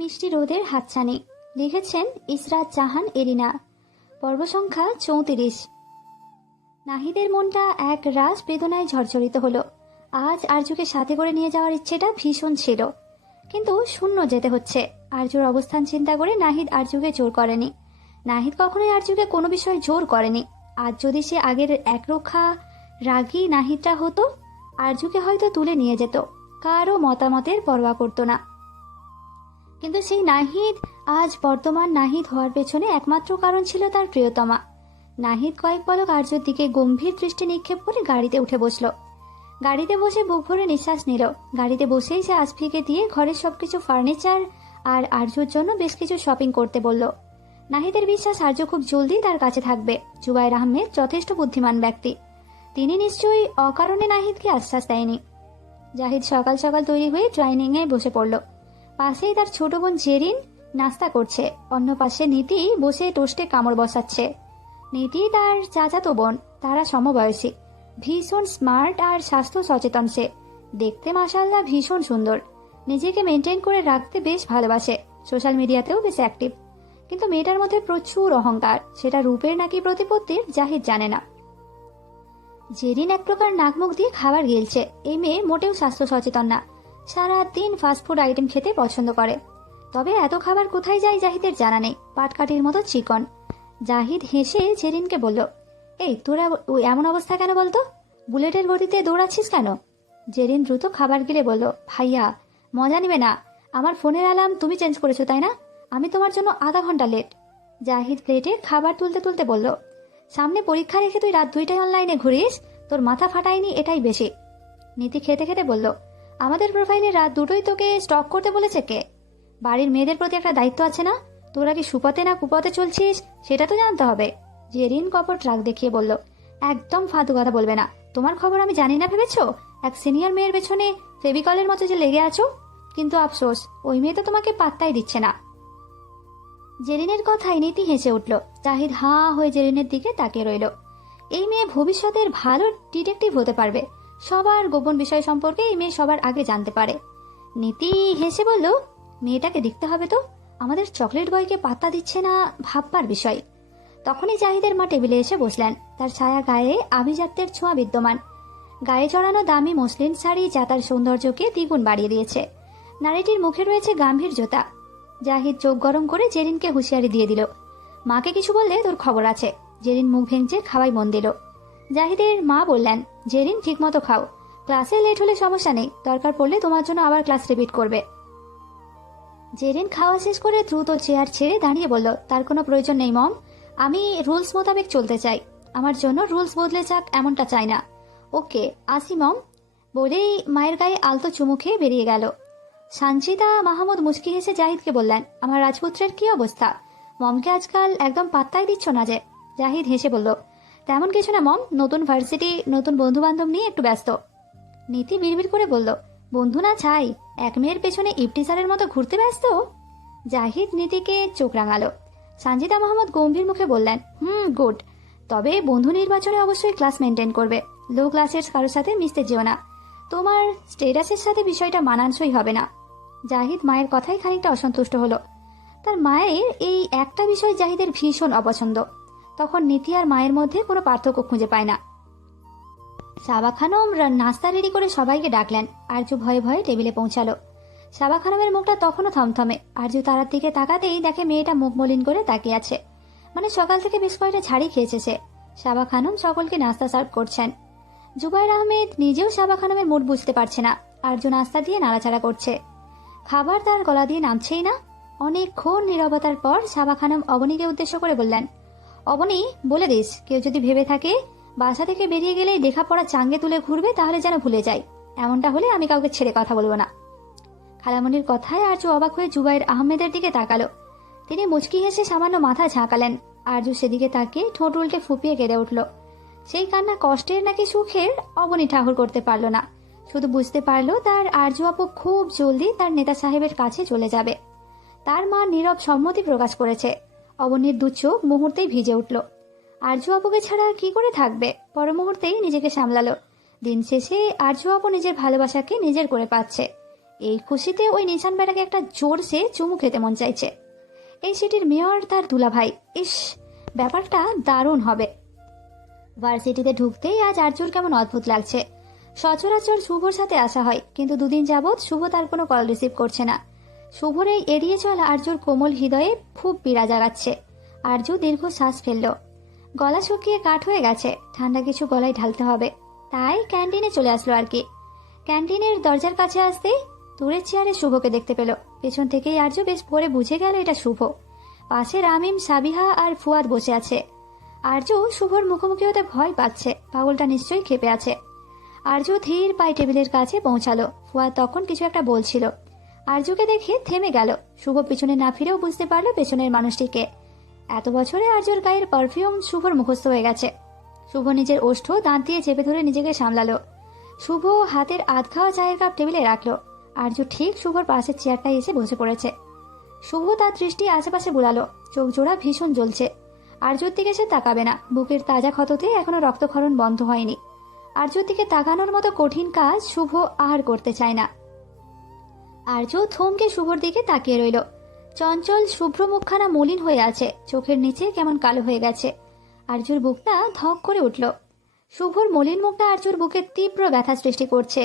মিষ্টি রোদের হাতছানি। লিখেছেন ইসরাত জাহান এরিনা। পর্ব সংখ্যা 34। নাহিদের মনটা এক রাস বেদনায় ঝরঝরিত হলো। আজ আরজুকে সাথে করে নিয়ে যাওয়ার ইচ্ছেটা ভীষণ ছিল, কিন্তু শূন্য যেতে হচ্ছে। আরজুর অবস্থান চিন্তা করে নাহিদ আরজুকে জোর করেনি। নাহিদ কখনোই আরজুকে কোনো বিষয়ে জোর করেনি। আজ যদি সে আগের একরোখা রাগী নাহিদটা হতো, আরজুকে হয়তো তুলে নিয়ে যেত, কারও মতামতের পরোয়া করতো না। কিন্তু সেই নাহিদ আজ বর্তমান নাহিদ হওয়ার পেছনে একমাত্র কারণ ছিল তার প্রিয়তমা। নাহিদ কয়েক পলক আরজুর দিকে গম্ভীর দৃষ্টি নিক্ষেপ করে গাড়িতে উঠে বসল। গাড়িতে বসে বুক ভরে নিঃশ্বাস নিল। গাড়িতে বসেই সে আসফিকে দিয়ে ঘরের সবকিছু ফার্নিচার আর আরজুর জন্য বেশ কিছু শপিং করতে বলল। নাহিদের বিশ্বাস আরজু খুব জলদি তার কাছে থাকবে। জুবাইর আহমেদ যথেষ্ট বুদ্ধিমান ব্যক্তি, তিনি নিশ্চয়ই অকারণে নাহিদকে আশ্বাস দেয়নি। জাহিদ সকাল সকাল তৈরি হয়ে ড্রাইনিং এ বসে পড়ল। পাশেই তার ছোট বোন জেরিন নাস্তা করছে, অন্য পাশে নীতি বসে টোস্টে কামড় বসাচ্ছে। নীতি তার চাচাতো বোন, তারা সমবয়সী। ভীষণ স্মার্ট আর স্বাস্থ্য সচেতন সে। দেখতে মাশাআল্লাহ ভীষণ সুন্দর। নিজেকে মেনটেন করে রাখতে বেশ ভালোবাসে, সোশ্যাল মিডিয়াতেও বেশ অ্যাক্টিভ। কিন্তু মেয়েটার মধ্যে প্রচুর অহংকার, সেটা রূপের নাকি প্রতিপত্তির জাহিদ জানে না। জেরিন এক প্রকার নাকমুখ দিয়ে খাবার গিলছে। এই মেয়ে মোটেও স্বাস্থ্য সচেতন না, সারা দিন ফাস্টফুড আইটেম খেতে পছন্দ করে। তবে এত খাবার কোথায় যায় জাহিদের জানা নেই, পাটকাঠির মতো চিকন। জাহিদ হেসে জেরিনকে বলল, এই তোরা এমন অবস্থা কেন বলতো? বুলেটের গতিতে দৌড়াচ্ছিস কেন? জেরিন দ্রুত খাবার গিলে বলল, ভাইয়া মজা নিবে না, আমার ফোনের অ্যালার্ম তুমি চেঞ্জ করেছো তাই না? আমি তোমার জন্য আধা ঘন্টা লেট। জাহিদ প্লেটে খাবার তুলতে তুলতে বলল, সামনে পরীক্ষা রেখে তুই রাত 2টায় অনলাইনে ঘুরিস, তোর মাথা ফাটায়নি এটাই বেশি। নীতি খেতে খেতে বলল, আমাদের প্রোফাইলে রাত 2টোই তোকে স্টক করতে বলেছে কে? বাড়ির মেয়েদের প্রতি একটা দায়িত্ব আছে না? তোরা কি সুপথে না কুপথে চলছিস সেটা তো জানতে হবে। জেরিন কপট রাগ দেখিয়ে বলল, একদম ফালতু কথা বলবে না। তোমার খবর আমি জানি না ভেবেছো? এক সিনিয়র মেয়ের পেছনে ফেভিকলের মতো যে লেগে আছো। কিন্তু আফসোস, ওই মেয়ে তো তোমাকে পাত্তাই দিচ্ছে না। জেরিনের কথায় নীতি হেসে উঠল। জাহিদ হাঁ হয়ে জেরিনের দিকে তাকিয়ে রইল। এই মেয়ে ভবিষ্যতের ভালো ডিটেকটিভ হতে পারবে। সবার গোপন বিষয় সম্পর্কে এই মেয়ে সবার আগে জানতে পারে। নীতি হেসে বলল, মেয়েটাকে দেখতে হবে তো, আমাদের চকলেট বয়কে পাত্তা দিচ্ছে না, ভাববার বিষয়। তখনই জাহিদের মা টেবিলে এসে বসলেন। তার ছায়া গায়ে আভিজাত্যের ছোঁয়া বিদ্যমান। গায়ে চড়ানো দামি মসলিন শাড়ি যা তার সৌন্দর্যকে দ্বিগুণ বাড়িয়ে দিয়েছে। নারীটির মুখে রয়েছে গাম্ভীর্যতা। জাহিদ চোখ গরম করে জেরিনকে হুঁশিয়ারি দিয়ে দিল, মাকে কিছু বললে তোর খবর আছে। জেরিন মুখ ভেঙচে খাওয়াই মন দিল। জাহিদের মা বললেন, জেরিন ঠিক মতো খাও, ক্লাসে লেট হলে সমস্যা নেই, দরকার পড়লে তোমার জন্য আবার ক্লাস রিপিট করবে। জেরিন খাওয়া শেষ করে দ্রুত চেয়ার ছেড়ে দাঁড়িয়ে বলল, তার কোনো প্রয়োজন নেই মম, আমি রুলস মোতাবেক চলতে চাই, আমার জন্য রুলস বদলে যাক এমনটা চাই না। ওকে আসি মম, বলেই মায়ের গায়ে আলতো চুমু খেয়ে বেরিয়ে গেল। সানজিদা মাহমুদ মুচকি হেসে জাহিদকে বললেন, আমার রাজপুত্রের কি অবস্থা? মমকে আজকাল একদম পাত্তাই দিচ্ছ না যে। জাহিদ হেসে বলল, তেমন কিছু না মম, নতুন ভার্সিটি, নতুন বন্ধু বান্ধব নিয়ে একটু ব্যস্ত। নীতি বিড়বিড় করে বলল, বন্ধু না ছাই, এক মেয়ের পেছনে ইফটিজারের মতো ঘুরতে ব্যস্ত। জাহিদ নীতিকে চোখ রাঙালো। সানজিদা মাহমুদ গম্ভীর মুখে বললেন, গুড, তবে বন্ধু নির্বাচনে অবশ্যই ক্লাস মেনটেন করবে। লো ক্লাসের কারোর সাথে মিশতে যেও না, তোমার স্টেটাসের সাথে বিষয়টা মানানসই হবে না। জাহিদ মায়ের কথাই খানিকটা অসন্তুষ্ট হলো। তার মায়ের এই একটা বিষয় জাহিদের ভীষণ অপছন্দ। তখন নীতি আর মায়ের মধ্যে কোনো পার্থক্য খুঁজে পায় না। সাবা খানম নাস্তা রেডি করে সবাইকে ডাকলেন। আরজু ভয়ে ভয়ে টেবিলে পৌঁছালো। সাবা খানমের মুখটা তখনও থমথমে। আরজু তারার দিকে তাকাতেই দেখে মেয়েটা মুখ মলিন করে তাকিয়ে আছে, মানে সকাল থেকে বেশ কয়েকটা ঝাড়ি খেয়েছে সে। সাবা খানম সকলকে নাস্তা সার্ভ করছেন। জুবাইর আহমেদ নিজেও সাবা খানমের মুড বুঝতে পারছে না। আরজু নাস্তা দিয়ে নাড়াচাড়া করছে, খাবার তার গলা দিয়ে নামছেই না। অনেকক্ষণ নীরবতার পর সাবা খানম অবনীকে উদ্দেশ্য করে বললেন, অবনী বলে দিস, কেউ যদি ভেবে থাকে বাসা থেকে বেরিয়ে গেলেই লেখাপড়া চাঙ্গে তুলে ঘুরবে তাহলে যেন ভুলে যায়। এমনটা হলে আমি কাউকে ছেড়ে কথা বলবো না। খালামণির কথায় আরজু অবাক হয়ে জুবাইর আহমেদের দিকে তাকালো। তিনি মুচকি হেসে সামান্য মাথা ঝাঁকালেন। আরজু সেদিকে তাকিয়ে ঠোঁট উল্টে ফুপিয়ে কেঁদে উঠল। সেই কান্না কষ্টের নাকি সুখের অবনী ঠাকুর করতে পারল না, শুধু বুঝতে পারলো তার আরজু আপু খুব জলদি তার নেতা সাহেবের কাছে চলে যাবে। তার মা নীরব সম্মতি প্রকাশ করেছে। অবনীর দু চোখ মুহূর্তেই ভিজে উঠল। আরজু আপুকে ছাড়া কি করে থাকবে? পর মুহূর্তেই নিজেকে সামলালো। দিন শেষে আরজু আপু নিজের ভালোবাসাকে নিজের করে পাচ্ছে, এই খুশিতে ওই নিশান বেটাকে একটা জোরসে চুমু খেতে মন চাইছে। এই সিটির মেয়র তার দুলাভাই, ইস, ব্যাপারটা দারুণ হবে। ভার্সিটিতে ঢুকতেই আজ আর্যুর কেমন অদ্ভুত লাগছে। সচরাচর শুভর সাথে আসা হয়, কিন্তু দুদিন যাবৎ শুভ তার কোনো কল রিসিভ করছে না। শুভর এই এড়িয়ে চলা আর্যুর কোমল হৃদয়ে খুব পীড়া জাগাচ্ছে। আর্য দীর্ঘ শ্বাস ফেলল। গলা শুকিয়ে কাঠ হয়ে গেছে, ঠান্ডা কিছু গলায় ঢালতে হবে, তাই ক্যান্টিনে চলে আসলো আর কি। ক্যান্টিনের দরজার কাছে আসতেই দূরের চেয়ারে শুভকে দেখতে পেল। পেছন থেকেই আর্য বেশ ভোরে বুঝে গেল এটা শুভ। পাশে রামিম, সাবিহা আর ফুয়াদ বসে আছে। আর্য শুভর মুখোমুখি হতে ভয় পাচ্ছে, পাগলটা নিশ্চয়ই ক্ষেপে আছে। আর্য ধীর পায়ে টেবিলের কাছে পৌঁছালো। ফুয়াদ তখন কিছু একটা বলছিল। আর্যকে দেখে থেমে গেল। শুভ পিছনে না ফিরেও বুঝতে পারলো পেছনের মানুষটিকে। এত বছরে আর্যর গায়ের পারফিউম শুভর মুখস্থ হয়ে গেছে। শুভ নিজের ওষ্ঠ দাঁত দিয়ে চেপে ধরে নিজেকে সামলালো। শুভ হাতের আধ খাওয়া চায়ের কাপ টেবিলে রাখলো। আর্য ঠিক শুভর পাশের চেয়ারটায় এসে বসে পড়েছে। শুভ তার দৃষ্টি আশেপাশে বুলালো, চোখ জোড়া ভীষণ জ্বলছে। আর্যর দিকে সে তাকাবে না, বুকের তাজা ক্ষততে এখনো রক্তক্ষরণ বন্ধ হয়নি। আর্যর দিকে তাকানোর মতো কঠিন কাজ শুভ আর করতে চায় না। আর্য থমকে শুভর দিকে তাকিয়ে রইল। চঞ্চল শুভ্র মুখখানা মলিন হয়ে আছে, চোখের নিচে কেমন কালো হয়ে গেছে। আর্যুর বুকটা ধক করে উঠল। শুভর মলিন মুখটা আর্যুর বুকে তীব্র ব্যথা সৃষ্টি করছে।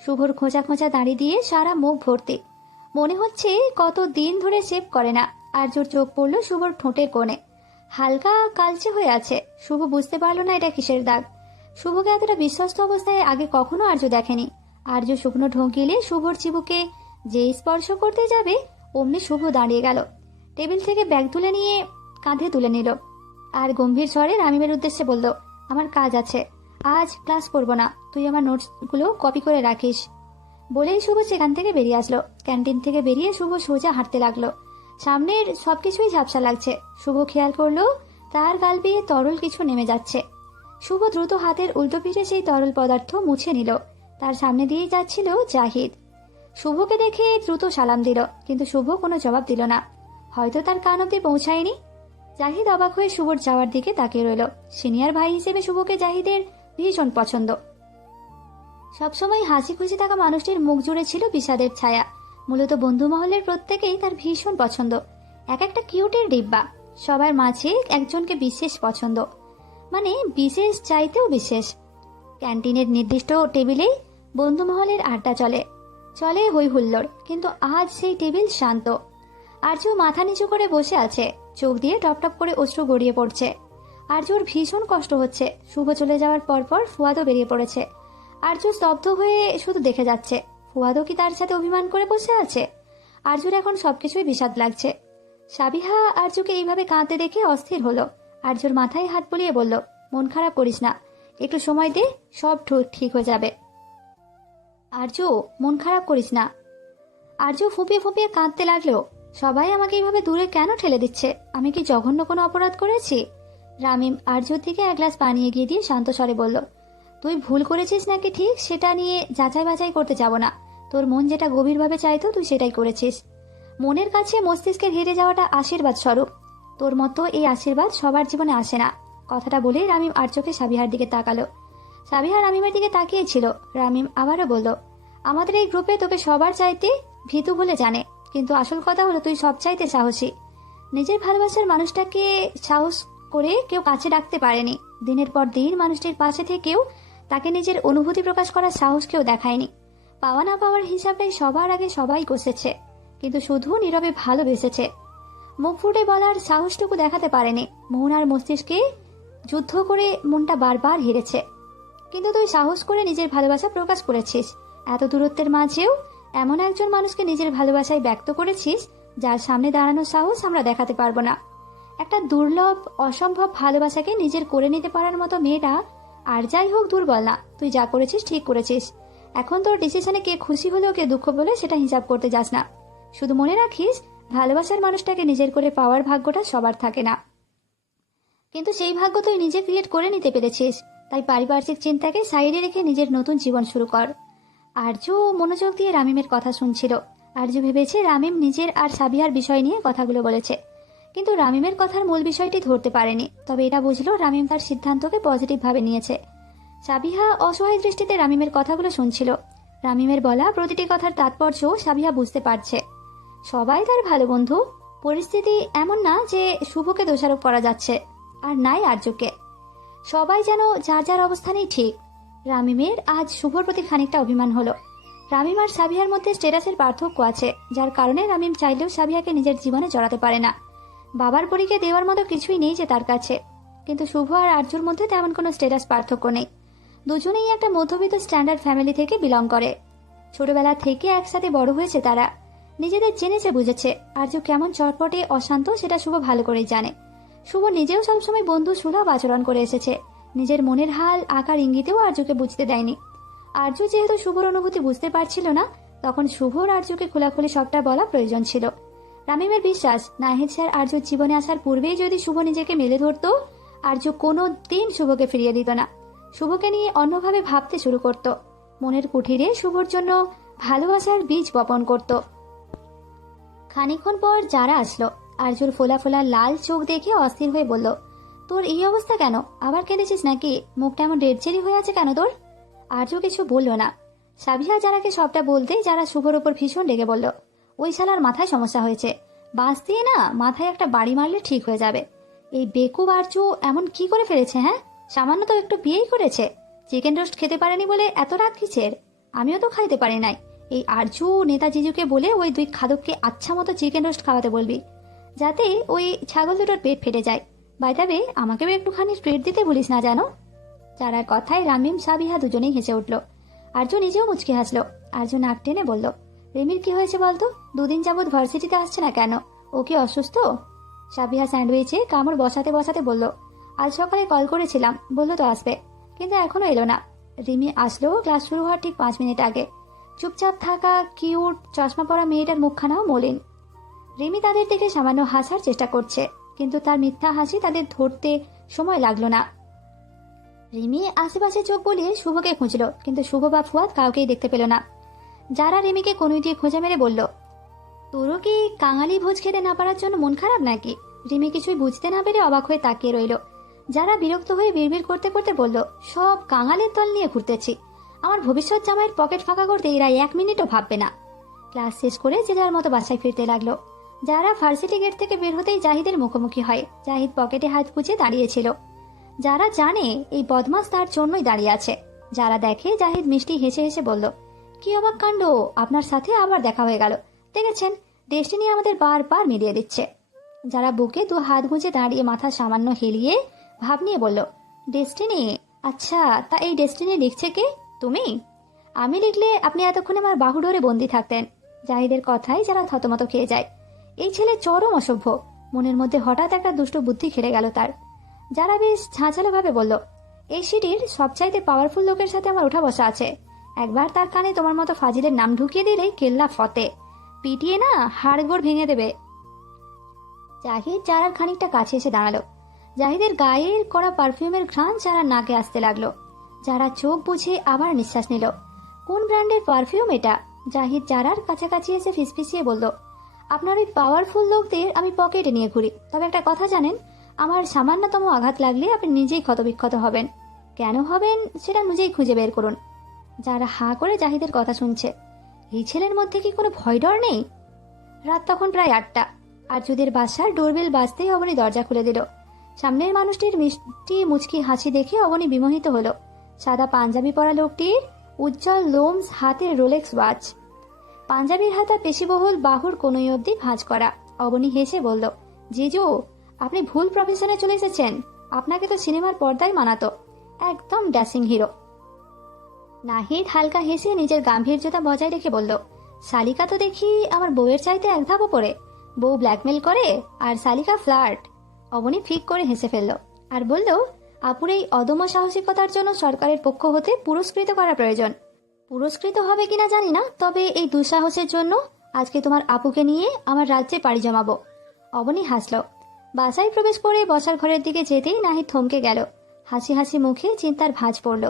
শুভর খোঁচা খোঁচা দাড়ি দিয়ে সারা মুখ ভর্তি, মনে হচ্ছে কত দিন ধরে শেভ করে না। আর্যুর চোখ পড়ল শুভর ঠোঁটের কোণে, হালকা কালচে হয়ে আছে। শুভ বুঝতে পারল না এটা কিসের দাগ। শুভকে এতটা বিশ্বস্ত অবস্থায় আগে কখনো আর্য দেখেনি। আর্য শুকনো ঢোক গিলে শুভর চিবুকে যেই স্পর্শ করতে যাবে অমনি শুভ দাঁড়িয়ে গেল। টেবিল থেকে ব্যাগ তুলে নিয়ে কাঁধে তুলে নিল আর গম্ভীর স্বরে রামিমের উদ্দেশ্যে বলল, আমার কাজ আছে, আজ ক্লাস করব না, তুই আমার নোটসগুলো কপি করে রাখিস। বলেই শুভ সেখান থেকে বেরিয়ে আসলো। ক্যান্টিন থেকে বেরিয়ে শুভ সোজা হাঁটতে লাগলো। সামনের সবকিছুই ঝাপসা লাগছে। শুভ খেয়াল করলো তার গাল বেয়ে তরল কিছু নেমে যাচ্ছে। শুভ দ্রুত হাতের উল্টো পিঠে সেই তরল পদার্থ মুছে নিল। তার সামনে দিয়েই যাচ্ছিল জাহিদ। শুভকে দেখে দ্রুত সালাম দিল, কিন্তু শুভ কোনো জবাব দিল না, হয়তো তার কান অব্দি পৌঁছায়নি। জাহিদ অবাক হয়ে শুভর যাওয়ার দিকে তাকিয়ে রইল। সিনিয়র ভাই হিসেবে শুভকে জাহিদের ভীষণ পছন্দ। সবসময় হাসি খুশি থাকা মানুষটির মুখ জুড়ে ছিল বিষাদের ছায়া। মূলত বন্ধু মহলের প্রত্যেকেই তার ভীষণ পছন্দ, এক একটা কিউটের ডিব্বা। সবার মাঝে একজনকে বিশেষ পছন্দ, মানে বিশেষ চাইতেও বিশেষ। ক্যান্টিনের নির্দিষ্ট টেবিলেই বন্ধু মহলের আড্ডা চলে, চলে হই হুল্লোড়, কিন্তু আজ সেই টেবিল শান্ত। আর্য মাথা নিচু করে বসে আছে, চোখ দিয়ে টপ টপ করে অশ্রু গড়িয়ে পড়ছে। আর্যর ভীষণ কষ্ট হচ্ছে। শুভ চলে যাওয়ার পরপর ফুয়াদও বেরিয়ে পড়েছে। আর্য স্তব্ধ হয়ে শুধু দেখে যাচ্ছে। ফুয়াদও কি তার সাথে অভিমান করে বসে আছে? আর্যুর এখন সবকিছুই বিষাদ লাগছে। সাবিহা আর্যকে এইভাবে কাঁদতে দেখে অস্থির হলো। আর্যর মাথায় হাত বুলিয়ে বলল, মন খারাপ করিস না, একটু সময় দে, সব ঠিক হয়ে যাবে। আর্য, মন খারাপ করিস না। আর্য ফুপিয়ে ফুপিয়ে কাঁদতে লাগলো। সবাই আমাকে এইভাবে দূরে কেন ঠেলে দিচ্ছে? আমি কি জঘন্য কোনো অপরাধ করেছি? রামিম আর্যর দিকে এক গ্লাস পানি এগিয়ে দিয়ে শান্ত স্বরে বলল, তুই ভুল করেছিস নাকি ঠিক সেটা নিয়ে যাচাই বাছাই করতে যাব না। তোর মন যেটা গভীরভাবে চাইতো তুই সেটাই করেছিস। মনের কাছে মস্তিষ্কের হেরে যাওয়াটা আশীর্বাদ স্বরূপ। তোর মতো এই আশীর্বাদ সবার জীবনে আসে না। কথাটা বলেই রামিম আর্যকে সাবিহার দিকে তাকালো। সাবিহা রামিমের দিকে তাকিয়েছিল। রামিম আবারও বলল, আমাদের এই গ্রুপে তোকে সবার চাইতে ভীতু বলে জানে, কিন্তু আসল কথা হলো তুই সব চাইতে সাহসী। নিজের ভালোবাসার মানুষটাকে সাহস করে কেউ কাছে ডাকতে পারেনি। দিনের পর দিন মানুষটির পাশে থেকেও তাকে নিজের অনুভূতি প্রকাশ করার সাহস কেউ দেখায়নি। পাওয়া না পাওয়ার হিসাবটাই সবার আগে সবাই কষেছে, কিন্তু শুধু নীরবে ভালোবেসেছে। মুখ ফুটে বলার সাহসটুকু দেখাতে পারেনি। মন আর মস্তিষ্কে যুদ্ধ করে মনটা বারবার হেরেছে। কিন্তু তুই সাহস করে নিজের ভালোবাসা প্রকাশ করেছিস। এত দূরত্বের মাঝেও এমন একজন মানুষকে নিজের ভালোবাসায় ব্যক্ত করেছিস যার সামনে দাঁড়ানোর সাহস আমরা দেখাতে পারবো না। একটা দুর্লভ অসম্ভব ভালোবাসাকে নিজের করে নিতে পারার মতো মেয়েটা আর যাই হোক দুর্বল না। তুই যা করেছিস ঠিক করেছিস। এখন তোর ডিসিশনে কে খুশি হলেও কে দুঃখ বলে সেটা হিসাব করতে যাস না। শুধু মনে রাখিস, ভালোবাসার মানুষটাকে নিজের করে পাওয়ার ভাগ্যটা সবার থাকে না, কিন্তু সেই ভাগ্য তুই নিজে ক্রিয়েট করে নিতে পেরেছিস। তাই পারিপার্শ্বিক চিন্তাকে সাইডে রেখে নিজের নতুন জীবন শুরু কর। আর্য মনোযোগ দিয়ে রামিমের কথা শুনছিল। আর্য ভেবেছে রামিম নিজের আর সাবিহার বিষয় নিয়ে কথাগুলো বলেছে, কিন্তু রামিমের কথার মূল বিষয়টি ধরতে পারেনি। তবে এটা বুঝলো রামিম তার সিদ্ধান্তকে পজিটিভ ভাবে নিয়েছে। সাবিহা অসহায় দৃষ্টিতে রামিমের কথাগুলো শুনছিল। রামিমের বলা প্রতিটি কথার তাৎপর্য সাবিহা বুঝতে পারছে। সবাই তার ভালো বন্ধু, পরিস্থিতি এমন না যে শুভকে দোষারোপ করা যাচ্ছে, আর নাই আর্যকে। সবাই যেন যার যার অবস্থানেই ঠিক। রামিমের আজ শুভর প্রতি খানিকটা অভিমান হলো। রামিম আর সাবিহার মধ্যে স্ট্যাটাসের পার্থক্য আছে, যার কারণে রামিম চাইলেও সাবিহাকে নিজের জীবনে জড়াতে পারে না। বাবার পরীকে দেওয়ার মতো কিছুই নেই যে তার কাছে। কিন্তু শুভ আর আর্যুর মধ্যে তেমন কোনো স্ট্যাটাস পার্থক্য নেই। দুজনেই একটা মধ্যবিত্ত স্ট্যান্ডার্ড ফ্যামিলি থেকে বিলং করে। ছোটবেলা থেকে একসাথে বড় হয়েছে তারা। নিজেদের জেনেছে বুঝেছে। আর্য কেমন চটপটে অশান্ত সেটা শুভ ভালো করেই জানে। শুভ নিজেও সবসময় বন্ধু সুলভ আচরণ করে এসেছে। নিজের মনের হাল আকার ইঙ্গিতেও আর্যকে বুঝতে দেয়নি। আর্য যেহেতু শুভর অনুভূতি বুঝতে পারছিল না, তখন শুভর আর্যকে খোলাখুলি সবটা বলা প্রয়োজন ছিল। রামিমের বিশ্বাস, নাহিদ স্যার আর্যর জীবনে আসার পূর্বেই যদি শুভ নিজেকে মেলে ধরত, আর্য কোনো দিন শুভকে ফিরিয়ে দিত না। শুভকে নিয়ে অন্যভাবে ভাবতে শুরু করত। মনের কুঠিরে শুভর জন্য ভালোবাসার বীজ বপন করত। খানিকক্ষণ পর যারা আসলো। আর্যুর ফোলা ফোলা লাল চোখ দেখে অস্থির হয়ে বলল, তোর এই অবস্থা কেন? আবার কেঁদেছিস নাকি? মুখটা এমন রেড চেরি হয়ে আছে কেন তোর? আর্য কিছু বলল না। সাবিহা যারাকে সবটা বলতে যারা শুভর ওপর ভীষণ রেগে বলল, ওই শালার মাথায় সমস্যা হয়েছে, বাঁশ দিয়ে না মাথায় একটা বাড়ি মারলে ঠিক হয়ে যাবে। এই বেকুব আর্য এমন কি করে ফেলেছে? হ্যাঁ, সামান্য তো একটু বিয়েই করেছে, চিকেন রোস্ট খেতে পারেনি বলে এত রাগ কিসের? আমিও তো খাইতে পারি নাই। এই আর্য নেতা জিজুকে বলে ওই দুই খাদককে আচ্ছা মতো চিকেন রোস্ট খাওয়াতে বলবি, যাতে ওই ছাগল দুটোর পেট ফেটে যায়। বাইদাবে আমাকেও একটুখানি ট্রিট দিতে ভুলিস না জানো। যারার কথায় রামিম সাবিহা দুজনেই হেসে উঠল। আর্য নিজেও মুচকি হাসলো। আর্য নাক টেনে বলল, রিমির কি হয়েছে বলতো? দুদিন যাবৎ ভার্সিটিতে আসছে না কেন? ও কি অসুস্থ? সাবিহা স্যান্ডউইচে কামড় বসাতে বসাতে বলল, আজ সকালে কল করেছিলাম, বললো তো আসবে, কিন্তু এখনো এলো না। রিমি আসলো ক্লাস শুরু হওয়ার ঠিক 5 মিনিট আগে। চুপচাপ থাকা কিউট চশমা পরা মেয়েটার মুখখানাও মলিন। রিমি তাদের দেখে সামান্য হাসার চেষ্টা করছে, কিন্তু তার মিথ্যা হাসি তাদের ধরতে সময় লাগলো না। রিমি আশেপাশে চোখ বলিয়ে শুভকে খুঁজল, কিন্তু শুভ বা ফুয়াদ কাউকেই দেখতে পেল না। যারা রিমিকে কনুই দিয়ে খোঁজা মেরে বলল, তোরও কি কাঙালি ভোজ খেতে না পারার জন্য মন খারাপ নাকি? রিমি কিছুই বুঝতে না পেরে অবাক হয়ে তাকিয়ে রইল। যারা বিরক্ত হয়ে বিড়বিড় করতে করতে বলল, সব কাঙালের দল নিয়ে ঘুরতেছি, আমার ভবিষ্যৎ জামাইয়ের পকেট ফাঁকা করতে এরা 1 মিনিটও ভাববে না। ক্লাস শেষ করে যে যার মতো বাসায় ফিরতে লাগলো। যারা ভার্সিটি গেট থেকে বের হতেই জাহিদের মুখোমুখি হয়। জাহিদ পকেটে হাত গুজে দাঁড়িয়েছিল। যারা জানে এই বদমাস তার জন্যই দাঁড়িয়ে আছে। যারা দেখে জাহিদ মিষ্টি হেসে হেসে বলল, কি অবাক কাণ্ড, আপনার সাথে আবার দেখা হয়ে গেল। দেখেছেন, ডেস্টিনি আমাদের বারবার মিলিয়ে দিচ্ছে। যারা বুকে 2 হাত গুঁজে দাঁড়িয়ে মাথা সামান্য হেলিয়ে ভাব নিয়ে বলল, ডেস্টিনি? আচ্ছা, তা এই ডেস্টিনি লিখছে কে? তুমি? আমি লিখলে আপনি এতক্ষণে আমার বাহু ডোরে বন্দি থাকতেন। জাহিদের কথাই যারা থতমত খেয়ে যায়। এই ছেলে চরম অসভ্য। মনের মধ্যে হঠাৎ একটা দুষ্ট বুদ্ধি খেলে গেল তার। যারা বেশ ঝাঁঝালো ভাবে বলল, এই সিটির সবচাইতে পাওয়ারফুল লোকের সাথে আমার উঠা বসা আছে। একবার তার কানে তোমার মতো ফাজিলের নাম ঢুকিয়ে দিলেই কেল্লা ফতে, পিটিয়ে না হাড়গোড় ভেঙে দেবে। জাহিদ যারার খানিকটা কাছে এসে দাঁড়ালো। জাহিদের গায়ের করা পারফিউমের ঘ্রাণ যারা নাকে আসতে লাগলো। যারা চোখ বুঝে আবার নিঃশ্বাস নিল। কোন ব্র্যান্ডের পারফিউম এটা? জাহিদ যারার কাছাকাছি এসে ফিসফিসিয়ে বলল, আপনার ওই পাওয়ারফুল লোকদের আমি পকেটে নিয়ে ঘুরি, তবে একটা কথা জানেন, আমার সামান্যতম আঘাত লাগলে আপনি নিজেই ক্ষতবিক্ষত হবেন। কেন হবেন সেটা নিজেই খুঁজে বের করুন। যারা হাঁ করে জাহিদের কথা শুনছে। এই ছেলের মধ্যে কি কোনো ভয় ডর নেই? রাত তখন প্রায় 8টা। আর্যদের বাসার ডোরবেল বাজতেই অবনী দরজা খুলে দিল। সামনের মানুষটির মিষ্টি মুচকি হাসি দেখে অবনী বিমোহিত হলো। সাদা পাঞ্জাবি পরা লোকটির উজ্জ্বল লোমস, হাতের রোলেক্স ওয়াচ, পাঞ্জাবির হাতা পেশিবহুল বাহুর কোনই অবধি ভাঁজ করা। অবনী হেসে বলল, জিজু, আপনি ভুল প্রফেশনে চলে এসেছেন। আপনাকে তো সিনেমার পর্দায় মানাতো। একদম ড্যাসিং হিরো। নাহিদ হালকা হেসে নিজের গাম্ভীর্যতা বজায় রেখে বলল, শালিকা তো দেখি আমার বউয়ের চাইতে 1 ধাপ উপরে। বউ ব্ল্যাকমেল করে আর শালিকা ফ্লার্ট। অবনী ফিক করে হেসে ফেলল আর বলল, আপুর এই অদম্য সাহসিকতার জন্য সরকারের পক্ষ হতে পুরস্কৃত করা প্রয়োজন। পুরস্কৃত হবে কিনা জানি না, তবে এই দুঃসাহসের জন্য আজকে তোমার আপুকে নিয়ে আমার রাজ্যে পাড়ি জমাবো। অবনী হাসল। বাসায় প্রবেশ করে বসার ঘরের দিকে যেতেই নাহিদ থমকে গেল। হাসি হাসি মুখে চিন্তার ভাঁজ পড়ল।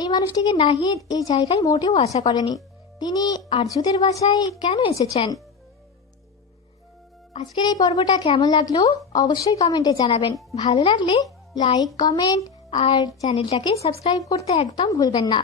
এই মানুষটিকে নাহিদ এই জায়গায় মোটেও আশা করেনি। তিনি আর্যদের বাসায় কেন এসেছেন? আজকের এই পর্বটা কেমন লাগলো অবশ্যই কমেন্টে জানাবেন। ভালো লাগলে লাইক, কমেন্ট আর চ্যানেলটাকে সাবস্ক্রাইব করতে একদম ভুলবেন না।